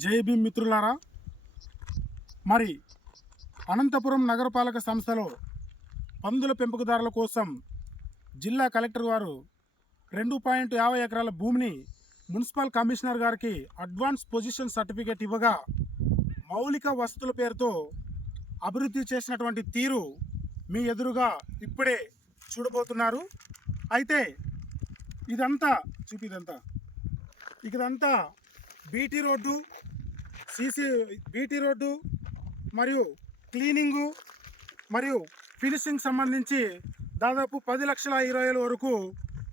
జై భీమ్ మిత్రులారా మరి అనంతపురం నగరపాలక సంస్థలో పందుల పెంపకదారుల కోసం జిల్లా కలెక్టర్ వారు రెండు పాయింట్ యాభై ఎకరాల భూమిని municipal commissioner garu advance position certificate ఇవ్వగా మౌలిక వసతుల పేరుతో అభివృద్ధి చేసినటువంటి తీరు మీ ఎదురుగా ఇప్పుడే చూడబోతున్నారు. అయితే ఇదంతా చూపిదంతా ఇదంతా. BT road CC BT road మరియు క్లీనింగు మరియు ఫినిషింగ్ సంబంధించి దాదాపు పది లక్షల ఇరవై వేల వరకు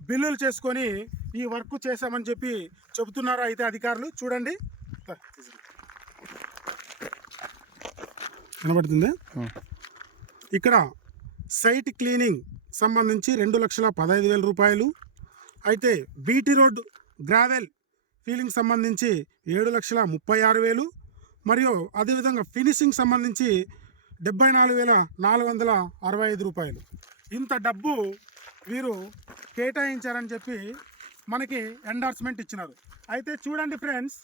బిల్లులు చేసుకొని ఈ వర్క్ చేశామని చెప్పి చెబుతున్నారు అయితే అధికారులు? చూడండి. కనబడుతుంది ఇక్కడ సైట్ క్లీనింగ్ సంబంధించి రెండు లక్షల పదహైదు వేల రూపాయలు. అయితే బీటీ రోడ్ గ్రావెల్ ఫీలింగ్ సంబంధించి ఏడు లక్షల ముప్పై ఆరు వేలు మరియు అదేవిధంగా ఫినిషింగ్ సంబంధించి డెబ్బై నాలుగు వేల నాలుగు వందల అరవై ఐదు రూపాయలు. ఇంత డబ్బు వీరు కేటాయించారని చెప్పి మనకి ఎండార్స్మెంట్ ఇచ్చినారు. అయితే చూడండి ఫ్రెండ్స్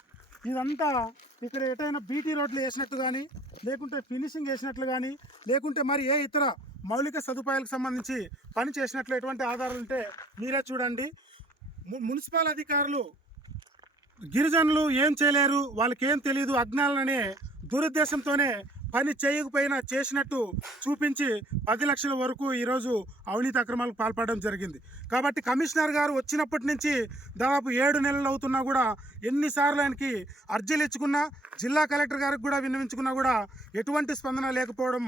ఇదంతా ఇక్కడ ఎటైనా బీటీ రోడ్లు వేసినట్టు కానీ లేకుంటే ఫినిషింగ్ వేసినట్లు కానీ లేకుంటే మరి ఏ ఇతర మౌలిక సదుపాయాలకు సంబంధించి పని చేసినట్లు ఎటువంటి ఆధారాలు ఉంటే మీరే చూడండి. ము- మున్సిపల్ అధికారులు గిరిజనులు ఏం చేయలేరు వాళ్ళకి ఏం తెలియదు అజ్ఞానులనే దురుద్దేశంతోనే పని చేయకపోయినా చేసినట్టు చూపించి పది లక్షల వరకు ఈరోజు అవినీతి అక్రమాలకు పాల్పడడం జరిగింది. కాబట్టి కమిషనర్ గారు వచ్చినప్పటి నుంచి దాదాపు ఏడు నెలలు అవుతున్నా కూడా ఎన్నిసార్లు ఆయనకి అర్జీలు ఇచ్చుకున్నా జిల్లా కలెక్టర్ గారికి కూడా విన్నవించుకున్నా కూడా ఎటువంటి స్పందన లేకపోవడం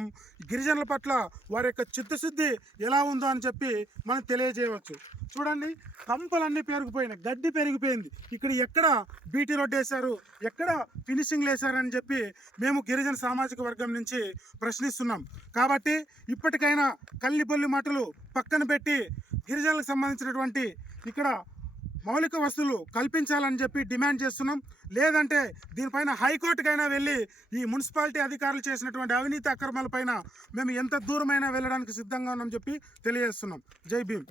గిరిజనుల పట్ల వారి యొక్క చిత్తశుద్ధి ఎలా ఉందో అని చెప్పి మనం తెలియజేయవచ్చు. చూడండి కంపలన్నీ పెరిగిపోయినాయి గడ్డి పెరిగిపోయింది. ఇక్కడ ఎక్కడ బీటీ రోడ్ వేశారు ఎక్కడ ఫినిషింగ్ వేశారని చెప్పి మేము గిరిజన సామాజిక వర్గం నుంచి ప్రశ్నిస్తున్నాం. కాబట్టి ఇప్పటికైనా కల్లిపల్లి మాటలు పక్కన పెట్టి గిరిజనులకు సంబంధించినటువంటి ఇక్కడ మౌలిక వస్తువులు కల్పించాలని చెప్పి డిమాండ్ చేస్తున్నాం. లేదంటే దీనిపైన హైకోర్టుకైనా వెళ్ళి ఈ మున్సిపాలిటీ అధికారులు చేసినటువంటి అవినీతి అక్రమాలపైన మేము ఎంత దూరమైనా వెళ్ళడానికి సిద్ధంగా ఉన్నాం చెప్పి తెలియజేస్తున్నాం. జై భీమ్.